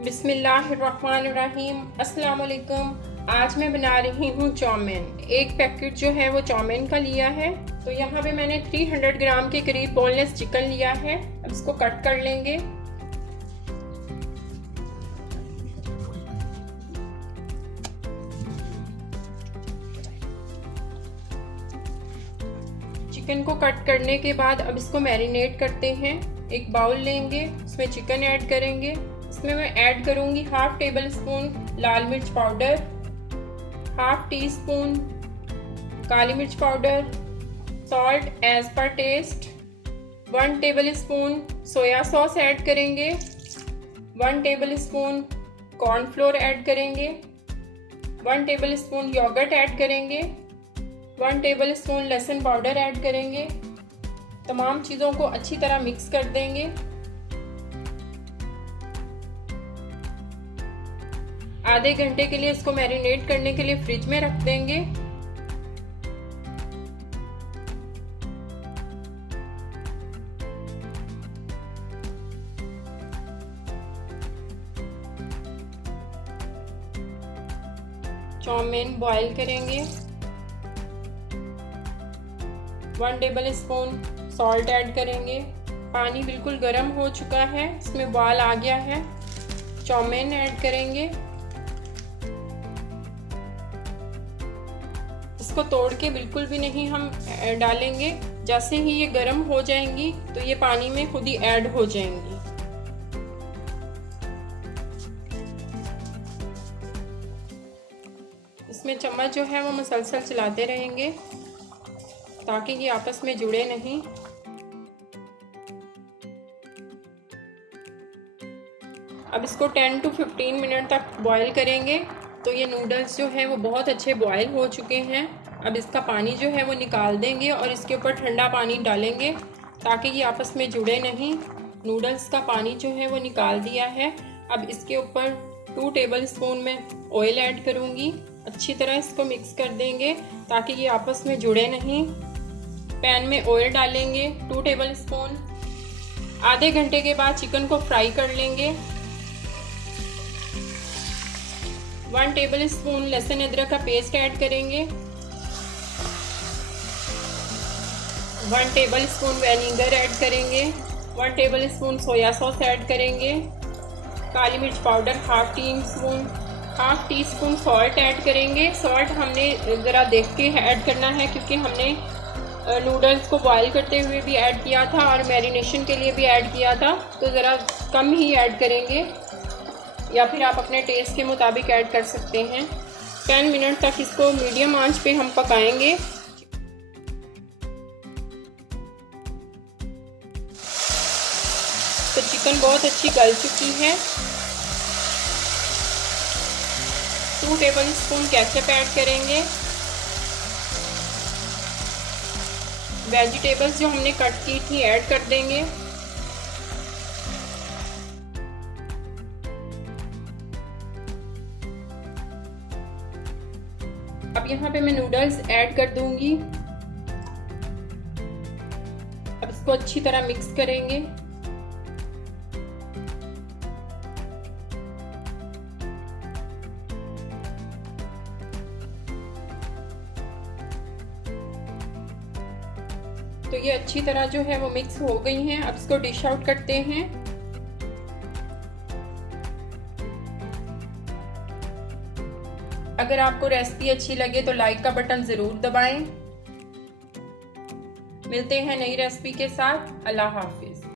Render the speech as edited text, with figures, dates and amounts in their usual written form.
बिस्मिल्लाहिर्रहमानिर्रहीम। अस्सलाम वालेकुम। आज मैं बना रही हूँ चाउमीन। एक पैकेट जो है वो चाउमीन का लिया है। तो यहाँ पे मैंने 300 ग्राम के करीब बोनलेस चिकन लिया है। अब इसको कट कर लेंगे। चिकन को कट करने के बाद अब इसको मैरिनेट करते हैं। एक बाउल लेंगे, उसमें चिकन ऐड करेंगे। इसमें मैं ऐड करूंगी हाफ टेबल स्पून लाल मिर्च पाउडर, हाफ टी स्पून काली मिर्च powder, salt as per taste, 1 tablespoon soya sauce add करेंगे, 1 टेबल स्पून कॉर्नफ्लोर ऐड करेंगे, 1 टेबल स्पून योगर्ट ऐड करेंगे, 1 टेबल स्पून लहसुन पाउडर ऐड करेंगे। तमाम चीज़ों को अच्छी तरह मिक्स कर देंगे। आधे घंटे के लिए इसको मैरिनेट करने के लिए फ्रिज में रख देंगे। चाउमीन बॉईल करेंगे। 1 टेबल स्पून सॉल्ट ऐड करेंगे। पानी बिल्कुल गर्म हो चुका है, इसमें उबाल आ गया है। चाउमीन ऐड करेंगे। इसको तोड़ के बिल्कुल भी नहीं हम डालेंगे। जैसे ही ये गर्म हो जाएंगी तो ये पानी में खुद ही ऐड हो जाएंगी। इसमें चम्मच जो है वो मुसलसल चलाते रहेंगे ताकि ये आपस में जुड़े नहीं। अब इसको 10 to 15 मिनट तक बॉईल करेंगे। तो ये नूडल्स जो है वो बहुत अच्छे बॉईल हो चुके हैं। अब इसका पानी जो है वो निकाल देंगे और इसके ऊपर ठंडा पानी डालेंगे ताकि ये आपस में जुड़े नहीं। नूडल्स का पानी जो है वो निकाल दिया है। अब इसके ऊपर 2 टेबल स्पून में ऑयल ऐड करूँगी। अच्छी तरह इसको मिक्स कर देंगे ताकि ये आपस में जुड़े नहीं। पैन में ऑयल डालेंगे 2 टेबल स्पून। आधे घंटे के बाद चिकन को फ्राई कर लेंगे। 1 टेबल स्पून लहसुन अदरक का पेस्ट ऐड करेंगे। 1 टेबल स्पून विनेगर ऐड करेंगे। 1 tablespoon soya sauce add करेंगे। काली मिर्च powder half tea spoon salt add करेंगे। सॉल्ट हमने ज़रा देख के ऐड करना है क्योंकि हमने नूडल्स को बॉईल करते हुए भी ऐड किया था और मैरिनेशन के लिए भी ऐड किया था, तो ज़रा कम ही ऐड करेंगे या फिर आप अपने टेस्ट के मुताबिक ऐड कर सकते हैं। 10 मिनट तक इसको मीडियम आंच पे हम पकाएंगे। तो चिकन बहुत अच्छी गल चुकी है। 2 टेबल स्पून केचप ऐड करेंगे। वेजिटेबल्स जो हमने कट की थी ऐड कर देंगे। अब यहाँ पे मैं नूडल्स ऐड कर दूंगी। अब इसको अच्छी तरह मिक्स करेंगे। तो ये अच्छी तरह जो है वो मिक्स हो गई हैं। अब इसको डिश आउट करते हैं। अगर आपको रेसिपी अच्छी लगे तो लाइक का बटन ज़रूर दबाएं। मिलते हैं नई रेसिपी के साथ। अल्लाह हाफिज़।